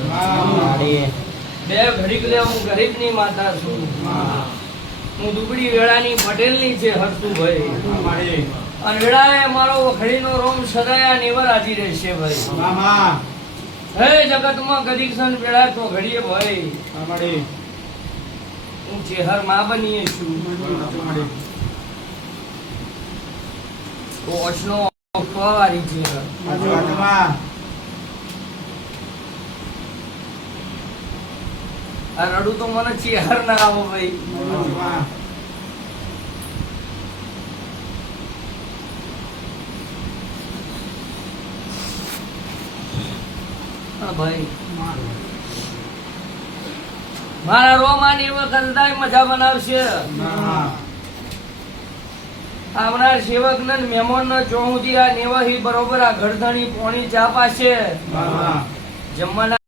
બે ઘડીક લે હું ગરીબની માતા છું. હું દુબળી વેળાની પટેલની છે હરસુભાઈ. અને વેળાએ મારો વખડીનો રોમ સદાયા નેવર હાજી રહેશે ભાઈ. હે જગતમાં ગરીબ સન વેળા તો ઘડીએ ભાઈ. હું ચેહર માં બનીએ છું. તો અશનો વાળી છે. આ રડું તો મને ચેહર ના આવો ભાઈ. ભાઈ મારા રોમાની વખત મજા બનાવશે. આવનાર સેવક ને મહેમાન ને ચોહુદી આ નેવહી બરોબર આ ગરદણી પોણી ચા પાશે જમવાના